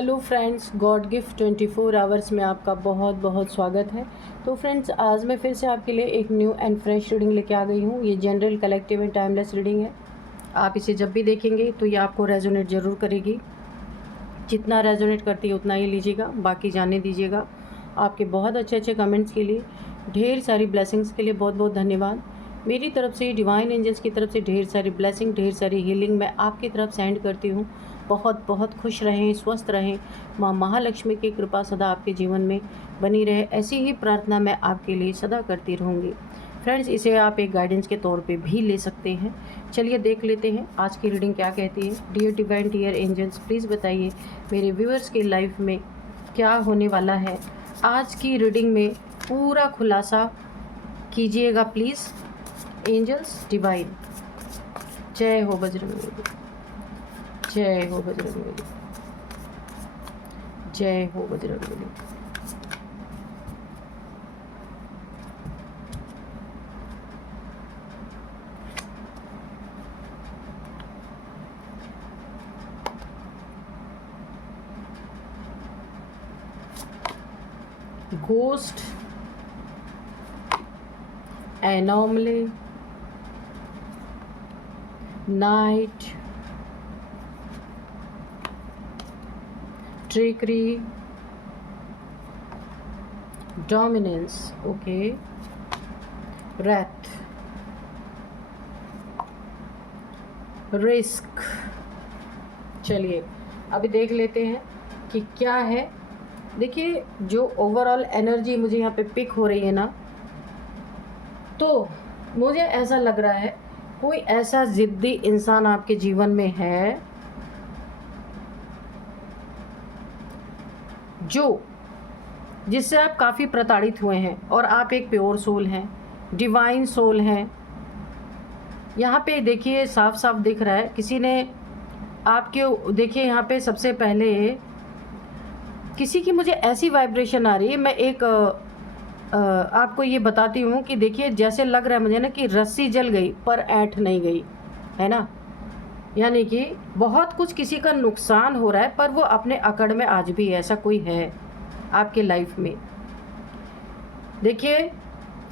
Hello friends, God gift 24 hours में आपका बहुत बहुत स्वागत है। तो फ्रेंड्स, आज मैं फिर से आपके लिए एक न्यू एंड फ्रेश रीडिंग लेके आ गई हूँ। ये general, collective and timeless reading है। आप इसे जब भी देखेंगे तो ये आपको रेजोनेट ज़रूर करेगी। जितना रेजोनेट करती है उतना ही लीजिएगा, बाकी जाने दीजिएगा। आपके बहुत अच्छे अच्छे कमेंट्स के लिए, ढेर सारी ब्लेसिंग्स के लिए बहुत बहुत धन्यवाद। मेरी तरफ से, डिवाइन एंजल्स की तरफ से ढेर सारी ब्लेसिंग, ढेर सारी हीलिंग मैं आपकी तरफ सेंड करती हूँ। बहुत बहुत खुश रहें, स्वस्थ रहें। माँ महालक्ष्मी की कृपा सदा आपके जीवन में बनी रहे, ऐसी ही प्रार्थना मैं आपके लिए सदा करती रहूँगी। फ्रेंड्स, इसे आप एक गाइडेंस के तौर पे भी ले सकते हैं। चलिए देख लेते हैं आज की रीडिंग क्या कहती है। Dear divine, dear angels, please बताइए मेरे व्यूअर्स की लाइफ में क्या होने वाला है। आज की रीडिंग में पूरा खुलासा कीजिएगा प्लीज़। एंजल्स, डिवाइन, जय हो बजरंगबली, जय हो बजरंगबली, जय हो Bajrangbali. Ghost, anomaly, night, trickery, dominance, okay, Wraith, risk. चलिए अभी देख लेते हैं कि क्या है। देखिए, जो ओवरऑल एनर्जी मुझे यहाँ पे पिक हो रही है ना, तो मुझे ऐसा लग रहा है कोई ऐसा ज़िद्दी इंसान आपके जीवन में है जिससे आप काफ़ी प्रताड़ित हुए हैं, और आप एक प्योर सोल हैं, डिवाइन सोल हैं। यहाँ पे देखिए साफ साफ दिख रहा है किसी ने आपके, देखिए यहाँ पे सबसे पहले किसी की मुझे ऐसी वाइब्रेशन आ रही है। मैं एक आपको ये बताती हूँ कि देखिए, जैसे लग रहा है मुझे ना कि रस्सी जल गई पर ऐंठ नहीं गई, है ना। यानी कि बहुत कुछ किसी का नुकसान हो रहा है, पर वो अपने अकड़ में आज भी ऐसा कोई है आपके लाइफ में। देखिए,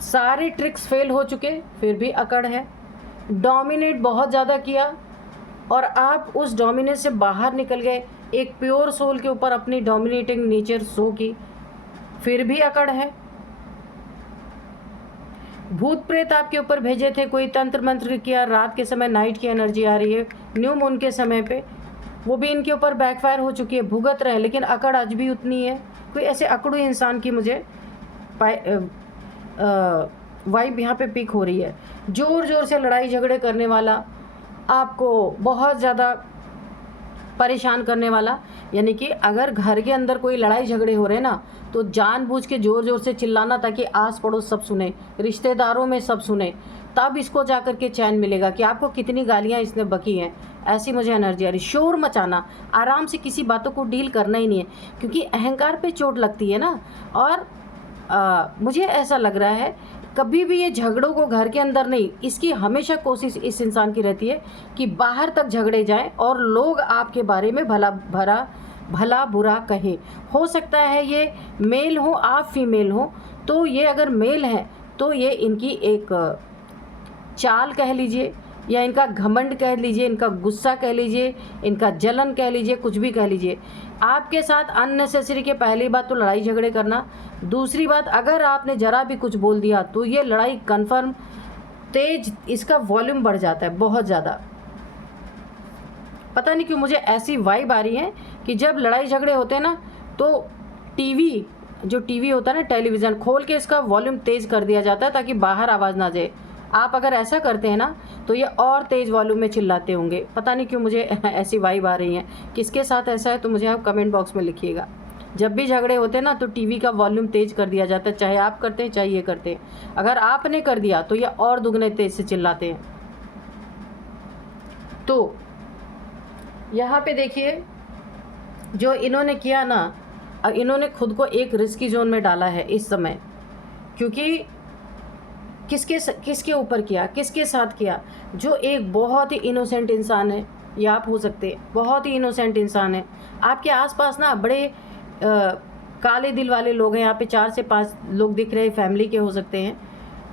सारे ट्रिक्स फेल हो चुके, फिर भी अकड़ है। डोमिनेट बहुत ज़्यादा किया और आप उस डोमिनेट से बाहर निकल गए, एक प्योर सोल के ऊपर अपनी डोमिनेटिंग नेचर शो की, फिर भी अकड़ है। भूत प्रेत आपके ऊपर भेजे थे, कोई तंत्र मंत्र किया, रात के समय नाइट की एनर्जी आ रही है, न्यू मून के समय पे, वो भी इनके ऊपर बैकफायर हो चुकी है, भुगत रहे, लेकिन अकड़ आज भी उतनी है। कोई ऐसे अकड़ू इंसान की मुझे वाइब यहाँ पे पिक हो रही है। ज़ोर ज़ोर से लड़ाई झगड़े करने वाला, आपको बहुत ज़्यादा परेशान करने वाला। यानी कि अगर घर के अंदर कोई लड़ाई झगड़े हो रहे हैं ना, तो जानबूझ के ज़ोर ज़ोर से चिल्लाना ताकि आस पड़ोस सब सुने, रिश्तेदारों में सब सुने, तब इसको जाकर के चैन मिलेगा कि आपको कितनी गालियाँ इसने बकी हैं। ऐसी मुझे एनर्जी आ रही। शोर मचाना, आराम से किसी बातों को डील करना ही नहीं है, क्योंकि अहंकार पे चोट लगती है ना। और मुझे ऐसा लग रहा है कभी भी ये झगड़ों को घर के अंदर नहीं, इसकी हमेशा कोशिश इस इंसान की रहती है कि बाहर तक झगड़े जाएं और लोग आपके बारे में भला बुरा कहें। हो सकता है ये मेल हो, आप फीमेल हो, तो ये अगर मेल हैं तो ये इनकी एक चाल कह लीजिए, या इनका घमंड कह लीजिए, इनका गुस्सा कह लीजिए, इनका जलन कह लीजिए, कुछ भी कह लीजिए। आपके साथ अननेसेसरी के पहली बात तो लड़ाई झगड़े करना, दूसरी बात अगर आपने ज़रा भी कुछ बोल दिया तो ये लड़ाई कन्फर्म, तेज, इसका वॉल्यूम बढ़ जाता है बहुत ज़्यादा। पता नहीं क्यों मुझे ऐसी वाइब आ रही है कि जब लड़ाई झगड़े होते हैं ना, तो टीवी, जो टीवी होता है ना, टेलीविज़न खोल के इसका वॉल्यूम तेज़ कर दिया जाता है ताकि बाहर आवाज़ ना जाए। आप अगर ऐसा करते हैं ना तो ये और तेज़ वॉल्यूम में चिल्लाते होंगे। पता नहीं क्यों मुझे ऐसी वाइब आ रही है। किसके साथ ऐसा है तो मुझे आप कमेंट बॉक्स में लिखिएगा। जब भी झगड़े होते हैं ना तो टीवी का वॉल्यूम तेज़ कर दिया जाता है, चाहे आप करते हैं चाहे ये करते हैं। अगर आपने कर दिया तो ये और दुगने तेज़ से चिल्लाते हैं। तो यहाँ पे देखिए, जो इन्होंने किया ना, अब इन्होंने खुद को एक रिस्की जोन में डाला है इस समय, क्योंकि किसके ऊपर किया, किसके साथ किया। जो एक बहुत ही इनोसेंट इंसान है, ये आप हो सकते हैं। बहुत ही इनोसेंट इंसान है। आपके आसपास ना बड़े काले दिल वाले लोग हैं। यहाँ पे 4 से 5 लोग दिख रहे हैं, फैमिली के हो सकते हैं।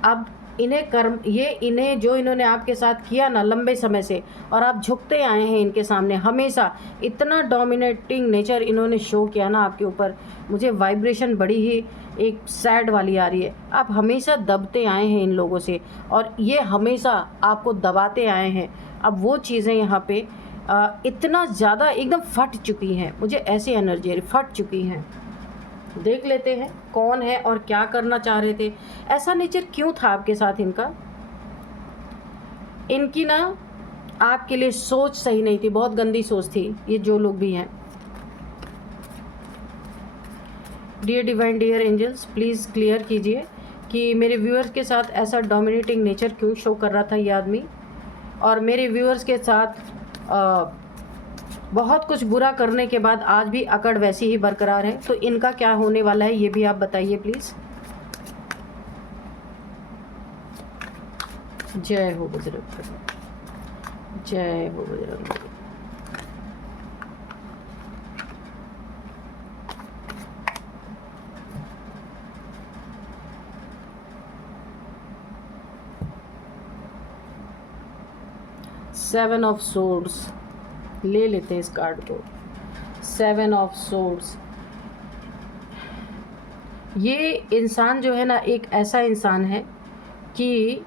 अब इन्हें जो इन्होंने आपके साथ किया ना लंबे समय से, और आप झुकते आए हैं इनके सामने हमेशा, इतना डोमिनेटिंग नेचर इन्होंने शो किया ना आपके ऊपर, मुझे वाइब्रेशन बड़ी ही एक सैड वाली आ रही है। आप हमेशा दबते आए हैं इन लोगों से, और ये हमेशा आपको दबाते आए हैं। अब वो चीज़ें यहाँ पे इतना ज़्यादा एकदम फट चुकी हैं, मुझे ऐसी एनर्जी फट चुकी हैं। देख लेते हैं कौन है और क्या करना चाह रहे थे, ऐसा नेचर क्यों था आपके साथ इनका। इनकी ना आपके लिए सोच सही नहीं थी, बहुत गंदी सोच थी ये जो लोग भी हैं। Dear divine, dear angels, please clear कीजिए कि मेरे व्यूअर्स के साथ ऐसा डोमिनेटिंग नेचर क्यों शो कर रहा था ये आदमी, और मेरे व्यूअर्स के साथ बहुत कुछ बुरा करने के बाद आज भी अकड़ वैसी ही बरकरार है। तो इनका क्या होने वाला है ये भी आप बताइए प्लीज़। जय हो बजरंग, जय हो बजरंग। सेवन ऑफ सोर्ड्स ले लेते हैं इस कार्ड को। 7 ऑफ सोर्ड्स, ये इंसान जो है ना एक ऐसा इंसान है कि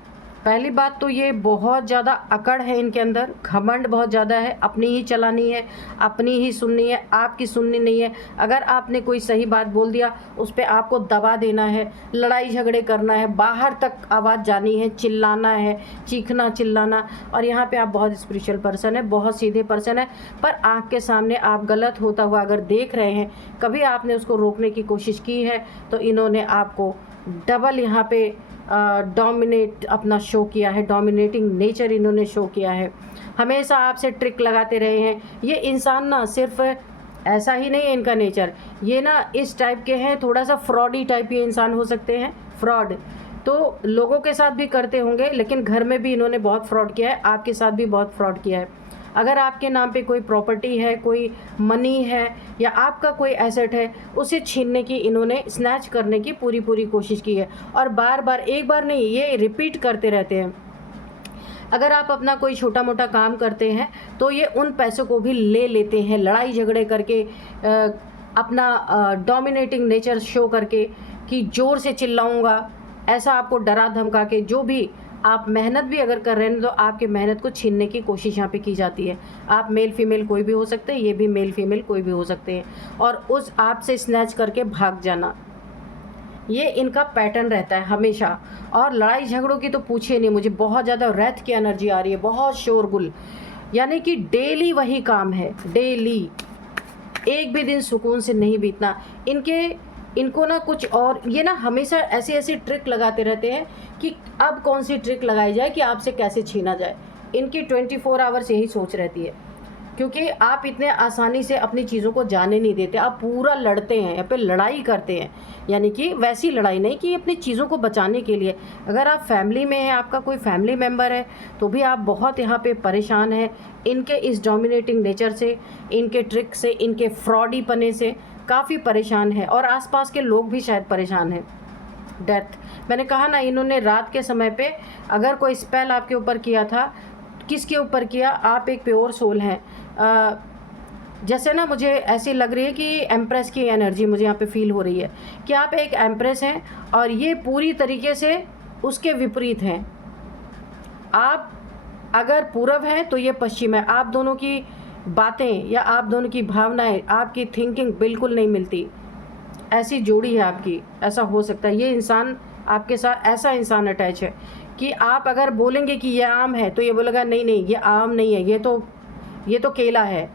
पहली बात तो ये बहुत ज़्यादा अकड़ है इनके अंदर, घमंड बहुत ज़्यादा है, अपनी ही चलानी है, अपनी ही सुननी है, आपकी सुननी नहीं है। अगर आपने कोई सही बात बोल दिया उस पर आपको दबा देना है, लड़ाई झगड़े करना है, बाहर तक आवाज़ जानी है, चिल्लाना है, चीखना चिल्लाना। और यहाँ पे आप बहुत स्पिरिचुअल पर्सन है, बहुत सीधे पर्सन है, पर आँख के सामने आप गलत होता हुआ अगर देख रहे हैं, कभी आपने उसको रोकने की कोशिश की है, तो इन्होंने आपको डबल यहाँ पे डोमिनेट अपना शो किया है, डोमिनेटिंग नेचर इन्होंने शो किया है। हमेशा आपसे ट्रिक लगाते रहे हैं ये इंसान ना। सिर्फ ऐसा ही नहीं है इनका नेचर, ये ना इस टाइप के हैं, थोड़ा सा फ्रॉडी टाइप के इंसान हो सकते हैं। फ्रॉड तो लोगों के साथ भी करते होंगे, लेकिन घर में भी इन्होंने बहुत फ्रॉड किया है, आपके साथ भी बहुत फ्रॉड किया है। अगर आपके नाम पे कोई प्रॉपर्टी है, कोई मनी है, या आपका कोई एसेट है, उसे छीनने की इन्होंने, स्नैच करने की पूरी कोशिश की है। और बार बार, एक बार नहीं, ये रिपीट करते रहते हैं। अगर आप अपना कोई छोटा मोटा काम करते हैं तो ये उन पैसों को भी ले लेते हैं, लड़ाई झगड़े करके, अपना डोमिनेटिंग नेचर शो करके कि ज़ोर से चिल्लाऊंगा, ऐसा आपको डरा धमका के, जो भी आप मेहनत भी अगर कर रहे हैं तो आपके मेहनत को छीनने की कोशिश यहाँ पे की जाती है। आप मेल फीमेल कोई भी हो सकते हैं, ये भी मेल फीमेल कोई भी हो सकते हैं, और उस आपसे स्नैच करके भाग जाना, ये इनका पैटर्न रहता है हमेशा। और लड़ाई झगड़ों की तो पूछिए नहीं, मुझे बहुत ज़्यादा रैथ की एनर्जी आ रही है, बहुत शोरगुल, यानी कि डेली वही काम है, डेली, एक भी दिन सुकून से नहीं बीतना। इनको ना कुछ और, ये ना हमेशा ऐसी ऐसी ट्रिक लगाते रहते हैं कि अब कौन सी ट्रिक लगाई जाए कि आपसे कैसे छीना जाए। इनकी 24 आवर्स यही सोच रहती है, क्योंकि आप इतने आसानी से अपनी चीज़ों को जाने नहीं देते, आप पूरा लड़ते हैं, यहाँ पे लड़ाई करते हैं, यानी कि वैसी लड़ाई नहीं कि अपनी चीज़ों को बचाने के लिए। अगर आप फैमिली में हैं, आपका कोई फैमिली मेम्बर है, तो भी आप बहुत यहाँ पे परेशान हैं इनके इस डोमिनेटिंग नेचर से, इनके ट्रिक से, इनके फ्रॉडी पने से काफ़ी परेशान है, और आसपास के लोग भी शायद परेशान हैं। डेथ, मैंने कहा ना, इन्होंने रात के समय पे अगर कोई स्पेल आपके ऊपर किया था, किसके ऊपर किया, आप एक प्योर सोल हैं। जैसे ना मुझे ऐसी लग रही है कि एम्प्रेस की एनर्जी मुझे यहाँ पे फील हो रही है कि आप एक एम्प्रेस हैं, और ये पूरी तरीके से उसके विपरीत हैं। आप अगर पूरब हैं तो ये पश्चिम है। आप दोनों की बातें या आप दोनों की भावनाएं, आपकी थिंकिंग बिल्कुल नहीं मिलती, ऐसी जोड़ी है आपकी। ऐसा हो सकता है ये इंसान आपके साथ, ऐसा इंसान अटैच है कि आप अगर बोलेंगे कि ये आम है तो ये बोलेगा नहीं नहीं ये आम नहीं है, ये तो केला है।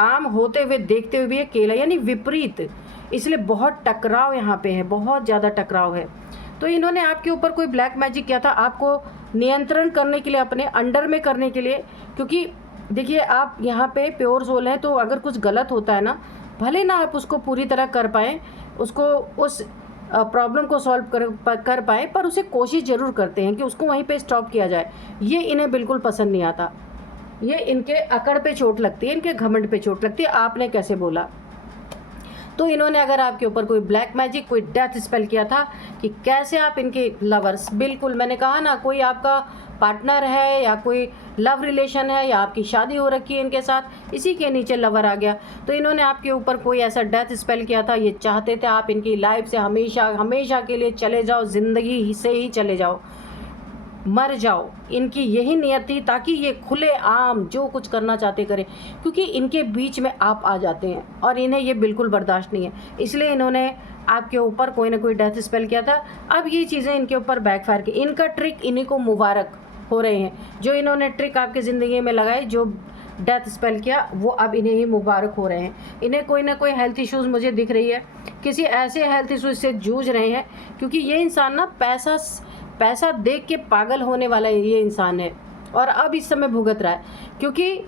आम होते हुए देखते हुए भी ये केला, यानी विपरीत। इसलिए बहुत टकराव यहाँ पे है, बहुत ज़्यादा टकराव है। तो इन्होंने आपके ऊपर कोई ब्लैक मैजिक किया था आपको नियंत्रण करने के लिए, अपने अंडर में करने के लिए। क्योंकि देखिए आप यहाँ पे प्योर सोल हैं, तो अगर कुछ गलत होता है ना, भले ना आप उसको पूरी तरह कर पाएँ, उसको उस प्रॉब्लम को सॉल्व कर पाएँ, पर उसे कोशिश ज़रूर करते हैं कि उसको वहीं पे स्टॉप किया जाए। ये इन्हें बिल्कुल पसंद नहीं आता। ये इनके अकड़ पे चोट लगती है, इनके घमंड पे चोट लगती है, आपने कैसे बोला। तो इन्होंने अगर आपके ऊपर कोई ब्लैक मैजिक, कोई डेथ स्पेल किया था कि कैसे आप इनके लवर्स, बिल्कुल मैंने कहा ना, कोई आपका पार्टनर है या कोई लव रिलेशन है या आपकी शादी हो रखी है इनके साथ, इसी के नीचे लवर आ गया। तो इन्होंने आपके ऊपर कोई ऐसा डेथ स्पेल किया था, ये चाहते थे आप इनकी लाइफ से हमेशा हमेशा के लिए चले जाओ, ज़िंदगी से ही चले जाओ, मर जाओ। इनकी यही नियत थी, ताकि ये खुले आम जो कुछ करना चाहते करें, क्योंकि इनके बीच में आप आ जाते हैं और इन्हें ये बिल्कुल बर्दाश्त नहीं है। इसलिए इन्होंने आपके ऊपर कोई ना कोई डेथ स्पेल किया था। अब ये चीज़ें इनके ऊपर बैकफायर की, इनका ट्रिक इन्हीं को मुबारक हो रहे हैं। जो इन्होंने ट्रिक आपकी ज़िंदगी में लगाई, जो डेथ स्पेल किया, वो अब इन्हें ही मुबारक हो रहे हैं। इन्हें कोई ना कोई हेल्थ इश्यूज़ मुझे दिख रही है, किसी ऐसे हेल्थ इशूज़ से जूझ रहे हैं, क्योंकि ये इंसान ना पैसा देख के पागल होने वाला ये इंसान है, और अब इस समय भुगत रहा है। क्योंकि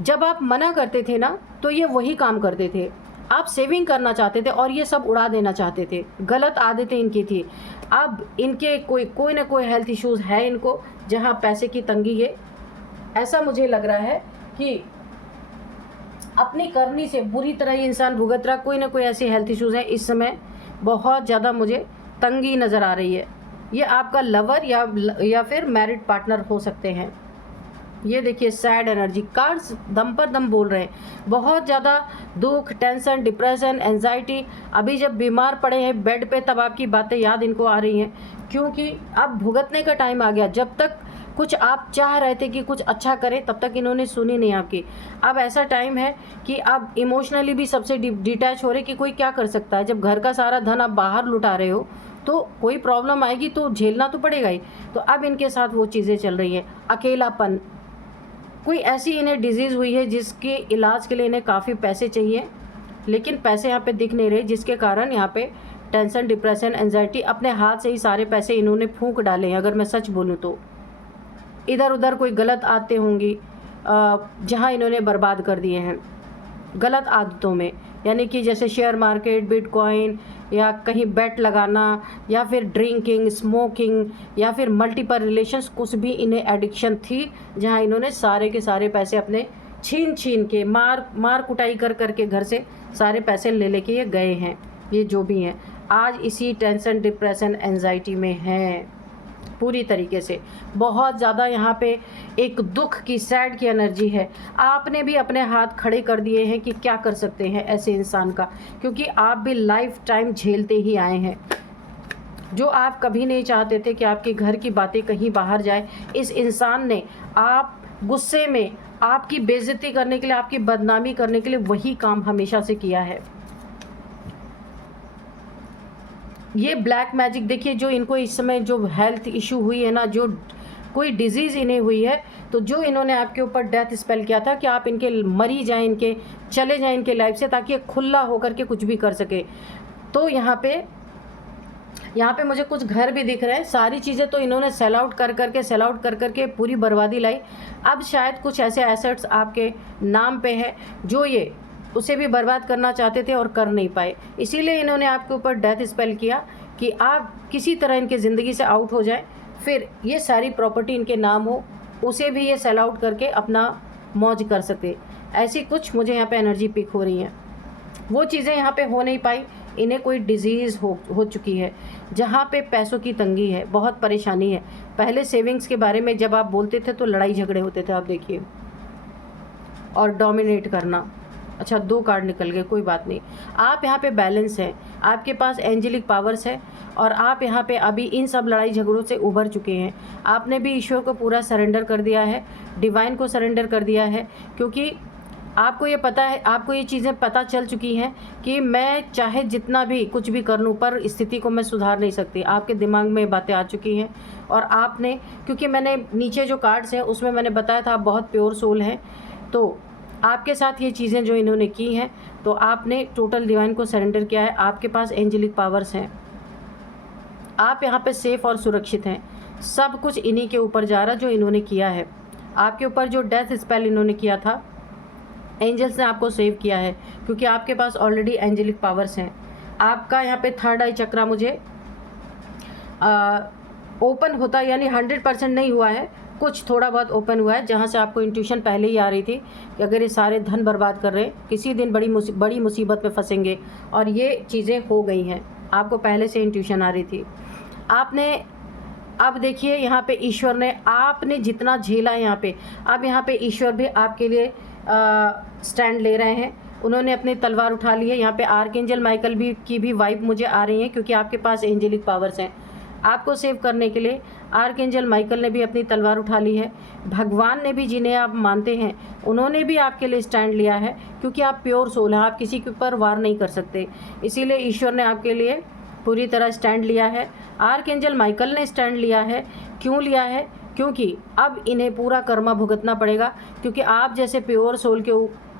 जब आप मना करते थे ना, तो ये वही काम करते थे। आप सेविंग करना चाहते थे और ये सब उड़ा देना चाहते थे, गलत आदतें इनकी थी। अब इनके कोई ना कोई हेल्थ इश्यूज़ है इनको, जहाँ पैसे की तंगी है। ऐसा मुझे लग रहा है कि अपनी करनी से बुरी तरह ये इंसान भुगत रहा, कोई ना कोई ऐसी हेल्थ इश्यूज़ है इस समय, बहुत ज़्यादा मुझे तंगी नज़र आ रही है। ये आपका लवर या फिर मैरिड पार्टनर हो सकते हैं। ये देखिए सैड एनर्जी, कार्ड्स दम पर दम बोल रहे हैं, बहुत ज़्यादा दुख, टेंशन, डिप्रेशन, एंजाइटी। अभी जब बीमार पड़े हैं बेड पे, तब आपकी बातें याद इनको आ रही हैं, क्योंकि अब भुगतने का टाइम आ गया। जब तक कुछ आप चाह रहे थे कि कुछ अच्छा करें, तब तक इन्होंने सुनी नहीं आपकी। अब ऐसा टाइम है कि अब इमोशनली भी सबसे डिटैच हो रहे कि कोई क्या कर सकता है। जब घर का सारा धन आप बाहर लुटा रहे हो, तो कोई प्रॉब्लम आएगी तो झेलना तो पड़ेगा ही। तो अब इनके साथ वो चीज़ें चल रही हैं। अकेलापन, कोई ऐसी इन्हें डिजीज़ हुई है जिसके इलाज के लिए इन्हें काफ़ी पैसे चाहिए, लेकिन पैसे यहाँ पे दिख नहीं रहे, जिसके कारण यहाँ पे टेंशन, डिप्रेशन, एंजाइटी, अपने हाथ से ही सारे पैसे इन्होंने फूंक डाले हैं। अगर मैं सच बोलूँ तो इधर उधर कोई गलत आदतें होंगी जहाँ इन्होंने बर्बाद कर दिए हैं, गलत आदतों में, यानी कि जैसे शेयर मार्केट, बिटकॉइन, या कहीं बेट लगाना, या फिर ड्रिंकिंग, स्मोकिंग, या फिर मल्टीपल रिलेशंस, कुछ भी इन्हें एडिक्शन थी, जहां इन्होंने सारे के सारे पैसे अपने छीन के मार कुटाई करके घर से सारे पैसे ले लेके ये गए हैं। ये जो भी हैं आज इसी टेंशन, डिप्रेशन, एंजाइटी में हैं पूरी तरीके से। बहुत ज़्यादा यहाँ पे एक दुख की, सैड की एनर्जी है। आपने भी अपने हाथ खड़े कर दिए हैं कि क्या कर सकते हैं ऐसे इंसान का, क्योंकि आप भी लाइफ टाइम झेलते ही आए हैं। जो आप कभी नहीं चाहते थे कि आपके घर की बातें कहीं बाहर जाए, इस इंसान ने आप गुस्से में आपकी बेइज्जती करने के लिए, आपकी बदनामी करने के लिए वही काम हमेशा से किया है। ये ब्लैक मैजिक देखिए, जो इनको इस समय जो हेल्थ इशू हुई है ना, जो कोई डिजीज़ इन्हें हुई है, तो जो इन्होंने आपके ऊपर डेथ स्पेल किया था कि आप इनके मरी जाएं, इनके चले जाएं इनके लाइफ से, ताकि ये खुला होकर के कुछ भी कर सके। तो यहाँ पे मुझे कुछ घर भी दिख रहे हैं। सारी चीज़ें तो इन्होंने सेल आउट कर करके पूरी बर्बादी लाई। अब शायद कुछ ऐसे एसेट्स आपके नाम पे है जो ये उसे भी बर्बाद करना चाहते थे और कर नहीं पाए, इसीलिए इन्होंने आपके ऊपर डेथ स्पेल किया कि आप किसी तरह इनके ज़िंदगी से आउट हो जाएं, फिर ये सारी प्रॉपर्टी इनके नाम हो, उसे भी ये सेल आउट करके अपना मौज कर सके। ऐसी कुछ मुझे यहाँ पे एनर्जी पिक हो रही है। वो चीज़ें यहाँ पे हो नहीं पाई। इन्हें कोई डिजीज़ हो चुकी है, जहाँ पे पैसों की तंगी है, बहुत परेशानी है। पहले सेविंग्स के बारे में जब आप बोलते थे तो लड़ाई झगड़े होते थे, आप देखिए, और डोमिनेट करना। अच्छा 2 कार्ड निकल गए, कोई बात नहीं। आप यहाँ पे बैलेंस हैं, आपके पास एंजेलिक पावर्स है, और आप यहाँ पे अभी इन सब लड़ाई झगड़ों से उभर चुके हैं। आपने भी ईश्वर को पूरा सरेंडर कर दिया है, डिवाइन को सरेंडर कर दिया है, क्योंकि आपको ये पता है, आपको ये चीज़ें पता चल चुकी हैं कि मैं चाहे जितना भी कुछ भी कर लूँ, पर स्थिति को मैं सुधार नहीं सकती। आपके दिमाग में बातें आ चुकी हैं, और आपने, क्योंकि मैंने नीचे जो कार्ड्स हैं उसमें मैंने बताया था आप बहुत प्योर सोल हैं, तो आपके साथ ये चीज़ें जो इन्होंने की हैं, तो आपने टोटल डिवाइन को सरेंडर किया है। आपके पास एंजेलिक पावर्स हैं, आप यहाँ पे सेफ़ और सुरक्षित हैं। सब कुछ इन्हीं के ऊपर जा रहा जो इन्होंने किया है। आपके ऊपर जो डेथ स्पेल इन्होंने किया था, एंजल्स ने आपको सेव किया है, क्योंकि आपके पास ऑलरेडी एंजेलिक पावर्स हैं। आपका यहाँ पे थर्ड आई चक्रा मुझे ओपन होता, यानी 100% नहीं हुआ है, कुछ थोड़ा बहुत ओपन हुआ है, जहाँ से आपको इंट्यूशन पहले ही आ रही थी कि अगर ये सारे धन बर्बाद कर रहे हैं, किसी दिन बड़ी मुसीबत में फंसेंगे, और ये चीज़ें हो गई हैं। आपको पहले से इंट्यूशन आ रही थी। आपने अब देखिए यहाँ पे ईश्वर ने, आपने जितना झेला है यहाँ पे, अब यहाँ पे ईश्वर भी आपके लिए स्टैंड ले रहे हैं। उन्होंने अपनी तलवार उठा ली है। यहाँ पे आर्कएंजल माइकल की भी वाइब मुझे आ रही है, क्योंकि आपके पास एंजेलिक पावर्स हैं। आपको सेव करने के लिए आर्कएंजल माइकल ने भी अपनी तलवार उठा ली है। भगवान ने भी, जिन्हें आप मानते हैं, उन्होंने भी आपके लिए स्टैंड लिया है, क्योंकि आप प्योर सोल हैं, आप किसी के ऊपर वार नहीं कर सकते। इसीलिए ईश्वर ने आपके लिए पूरी तरह स्टैंड लिया है। आर्कएंजल माइकल ने स्टैंड लिया है। क्यों लिया है? क्योंकि अब इन्हें पूरा कर्मा भुगतना पड़ेगा, क्योंकि आप जैसे प्योर सोल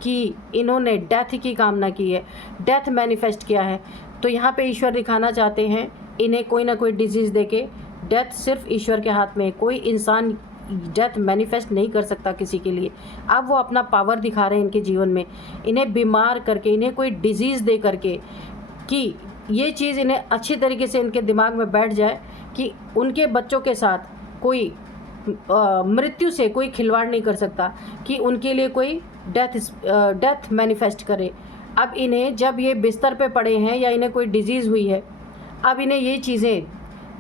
की इन्होंने डेथ की कामना की है, डेथ मैनिफेस्ट किया है। तो यहाँ पे ईश्वर दिखाना चाहते हैं इन्हें कोई ना कोई डिजीज़ देके। डेथ सिर्फ ईश्वर के हाथ में है, कोई इंसान डेथ मैनिफेस्ट नहीं कर सकता किसी के लिए। अब वो अपना पावर दिखा रहे हैं इनके जीवन में, इन्हें बीमार करके, इन्हें कोई डिजीज़ दे करके, कि ये चीज़ इन्हें अच्छी तरीके से इनके दिमाग में बैठ जाए कि उनके बच्चों के साथ कोई मृत्यु से कोई खिलवाड़ नहीं कर सकता, कि उनके लिए कोई डेथ मैनिफेस्ट करे। अब इन्हें जब ये बिस्तर पे पड़े हैं या इन्हें कोई डिजीज़ हुई है, अब इन्हें ये चीज़ें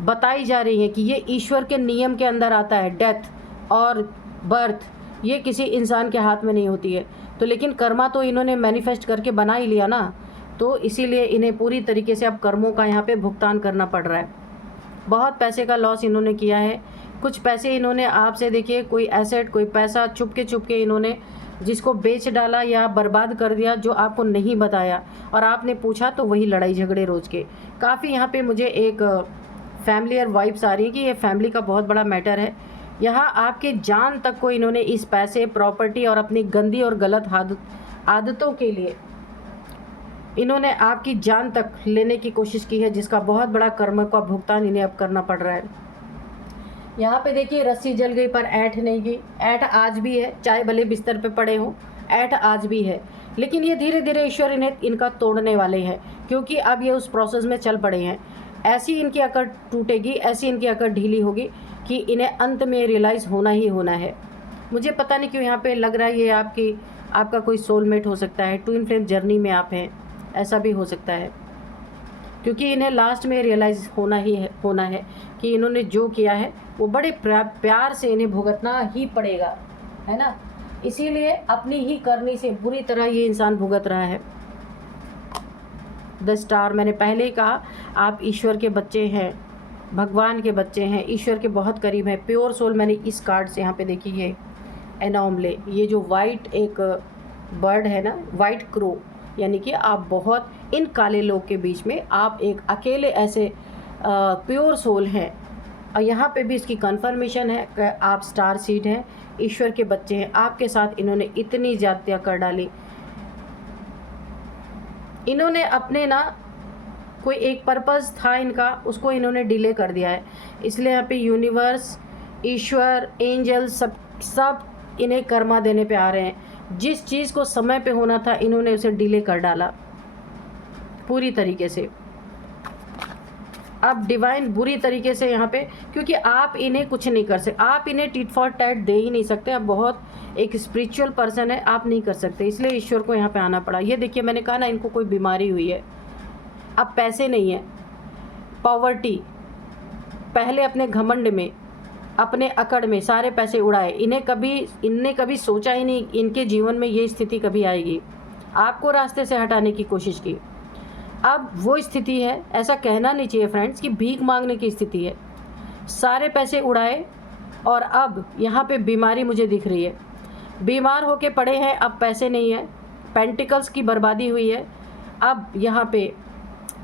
बताई जा रही हैं कि ये ईश्वर के नियम के अंदर आता है। डेथ और बर्थ ये किसी इंसान के हाथ में नहीं होती है। तो लेकिन कर्मा तो इन्होंने मैनिफेस्ट करके बना ही लिया ना, तो इसीलिए इन्हें पूरी तरीके से अब कर्मों का यहाँ पे भुगतान करना पड़ रहा है। बहुत पैसे का लॉस इन्होंने किया है। कुछ पैसे इन्होंने आपसे, देखिए, कोई एसेट, कोई पैसा चुपके इन्होंने जिसको बेच डाला या बर्बाद कर दिया, जो आपको नहीं बताया, और आपने पूछा तो वही लड़ाई झगड़े रोज के। काफ़ी यहाँ पे मुझे एक फैमिलियर वाइब्स आ रही है कि ये फैमिली का बहुत बड़ा मैटर है। यहाँ आपके जान तक को इन्होंने इस पैसे, प्रॉपर्टी और अपनी गंदी और गलत आदतों के लिए इन्होंने आपकी जान तक लेने की कोशिश की है, जिसका बहुत बड़ा कर्म का भुगतान इन्हें अब करना पड़ रहा है। यहाँ पे देखिए, रस्सी जल गई पर ऐंठ नहीं गई। ऐंठ आज भी है, चाहे भले बिस्तर पे पड़े हों, ऐंठ आज भी है। लेकिन ये धीरे धीरे ईश्वर इन्हें इनका तोड़ने वाले हैं, क्योंकि अब ये उस प्रोसेस में चल पड़े हैं। ऐसी इनकी अकड़ टूटेगी, ऐसी इनकी अकड़ ढीली होगी कि इन्हें अंत में रियलाइज़ होना ही होना है। मुझे पता नहीं क्यों यहाँ पे लग रहा है ये आपका कोई सोलमेट हो सकता है, ट्विन फ्लेम जर्नी में आप हैं, ऐसा भी हो सकता है। क्योंकि इन्हें लास्ट में रियलाइज़ होना है कि इन्होंने जो किया है वो बड़े प्यार से इन्हें भुगतना ही पड़ेगा, है ना। इसीलिए अपनी ही करनी से बुरी तरह ये इंसान भुगत रहा है। द स्टार, मैंने पहले ही कहा, आप ईश्वर के बच्चे हैं, भगवान के बच्चे हैं, ईश्वर के बहुत करीब हैं, प्योर सोल। मैंने इस कार्ड से यहाँ पे देखिए, ये एनॉमले, ये जो वाइट एक बर्ड है ना, वाइट क्रो, यानी कि आप बहुत, इन काले लोग के बीच में आप एक अकेले ऐसे प्योर सोल हैं। और यहाँ पे भी इसकी कन्फर्मेशन है कि आप स्टार सीड हैं, ईश्वर के बच्चे हैं। आपके साथ इन्होंने इतनी ज्यादतियाँ कर डाली, इन्होंने अपने ना कोई एक पर्पस था इनका, उसको इन्होंने डिले कर दिया है। इसलिए यहाँ पे यूनिवर्स, ईश्वर, एंजल सब इन्हें कर्मा देने पे आ रहे हैं। जिस चीज़ को समय पे होना था, इन्होंने उसे डिले कर डाला पूरी तरीके से। अब डिवाइन बुरी तरीके से यहाँ पे, क्योंकि आप इन्हें कुछ नहीं कर सकते, आप इन्हें टिट फॉर टैट दे ही नहीं सकते। आप बहुत एक स्पिरिचुअल पर्सन है, आप नहीं कर सकते, इसलिए ईश्वर को यहाँ पे आना पड़ा। ये देखिए, मैंने कहा ना, इनको कोई बीमारी हुई है। अब पैसे नहीं है, पॉवर्टी, पहले अपने घमंड में, अपने अकड़ में सारे पैसे उड़ाए। इनने कभी सोचा ही नहीं इनके जीवन में ये स्थिति कभी आएगी। आपको रास्ते से हटाने की कोशिश की। अब वो स्थिति है, ऐसा कहना नहीं चाहिए फ्रेंड्स, कि भीख मांगने की स्थिति है। सारे पैसे उड़ाए और अब यहाँ पे बीमारी मुझे दिख रही है। बीमार होके पड़े हैं, अब पैसे नहीं है, पेंटिकल्स की बर्बादी हुई है। अब यहाँ पे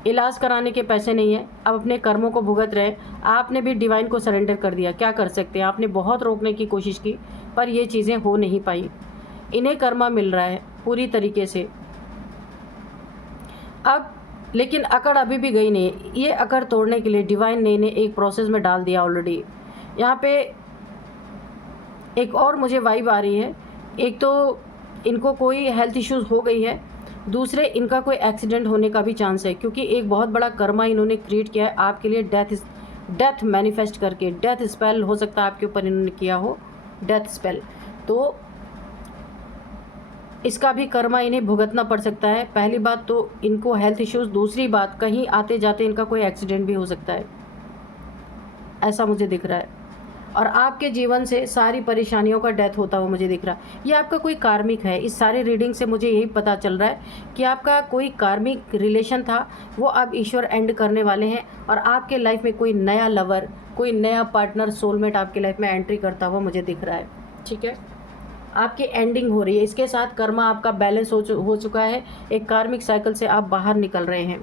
इलाज कराने के पैसे नहीं है, अब अपने कर्मों को भुगत रहे। आपने भी डिवाइन को सरेंडर कर दिया, क्या कर सकते हैं। आपने बहुत रोकने की कोशिश की, पर ये चीज़ें हो नहीं पाई। इन्हें कर्मा मिल रहा है पूरी तरीके से। अब लेकिन अकड़ अभी भी गई नहीं। ये अकड़ तोड़ने के लिए डिवाइन ने इन्हें एक प्रोसेस में डाल दिया ऑलरेडी। यहाँ पे एक और मुझे वाइब आ रही है, एक तो इनको कोई हेल्थ इश्यूज़ हो गई है, दूसरे इनका कोई एक्सीडेंट होने का भी चांस है, क्योंकि एक बहुत बड़ा कर्मा इन्होंने क्रिएट किया है आपके लिए। डेथ मैनिफेस्ट करके, डेथ स्पेल हो सकता है आपके ऊपर इन्होंने किया हो, डेथ स्पेल। तो इसका भी कर्मा इन्हें भुगतना पड़ सकता है। पहली बात तो इनको हेल्थ इश्यूज़, दूसरी बात कहीं आते जाते इनका कोई एक्सीडेंट भी हो सकता है, ऐसा मुझे दिख रहा है। और आपके जीवन से सारी परेशानियों का डेथ होता हुआ मुझे दिख रहा है। ये आपका कोई कार्मिक है। इस सारी रीडिंग से मुझे यही पता चल रहा है कि आपका कोई कार्मिक रिलेशन था, वो अब ईश्वर एंड करने वाले हैं और आपके लाइफ में कोई नया लवर, कोई नया पार्टनर, सोलमेट आपके लाइफ में एंट्री करता हुआ मुझे दिख रहा है। ठीक है, आपकी एंडिंग हो रही है। इसके साथ कर्मा आपका बैलेंस हो चुका है। एक कार्मिक साइकिल से आप बाहर निकल रहे हैं,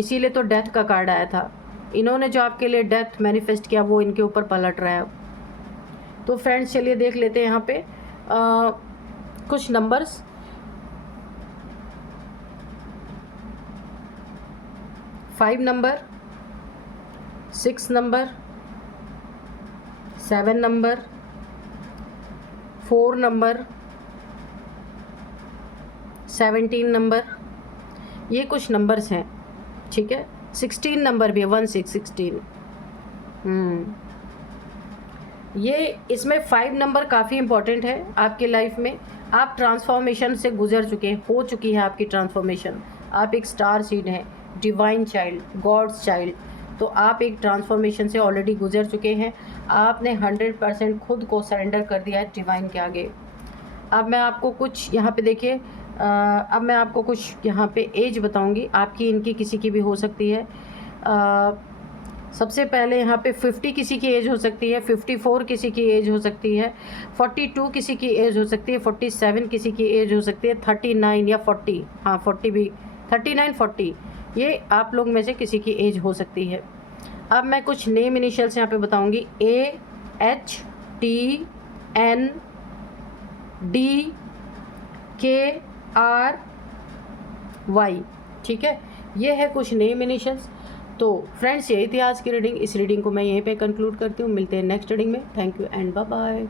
इसीलिए तो डेथ का कार्ड आया था। इन्होंने जो आपके लिए डेथ मैनिफेस्ट किया वो इनके ऊपर पलट रहा है। तो फ्रेंड्स चलिए देख लेते हैं यहाँ पे कुछ numbers. Five number, 6 number, 7 number, 4 number, 17 number, ये कुछ नंबर्स हैं। ठीक है, 16 नंबर भी है, 16। ये इसमें 5 नंबर काफ़ी इम्पॉर्टेंट है आपके लाइफ में। आप ट्रांसफॉर्मेशन से गुजर चुके, हो चुकी है आपकी ट्रांसफॉर्मेशन। आप एक स्टार सीड हैं, डिवाइन चाइल्ड, गॉड्स चाइल्ड। तो आप एक ट्रांसफॉर्मेशन से ऑलरेडी गुजर चुके हैं। आपने 100% खुद को सरेंडर कर दिया है डिवाइन के आगे। अब मैं आपको कुछ यहाँ पे देखिए, अब मैं आपको कुछ यहाँ पे एज बताऊँगी, आपकी इनकी किसी की भी हो सकती है। सबसे पहले यहाँ पे 50 किसी की एज हो सकती है, 54 किसी की एज हो सकती है, 42 किसी की एज हो सकती है, 47 किसी की एज हो सकती है, 39 या 40, हाँ 40 भी, 39, 40, ये आप लोग में से किसी की एज हो सकती है। अब मैं कुछ नेम इनिशियल्स यहाँ पे बताऊँगी, AHTNDKRY। ठीक है, ये है कुछ नेम इनिशियल्स। तो फ्रेंड्स यही थी आज की रीडिंग। इस रीडिंग को मैं यहीं पे कंक्लूड करती हूँ। मिलते हैं नेक्स्ट रीडिंग में। Thank you and bye bye.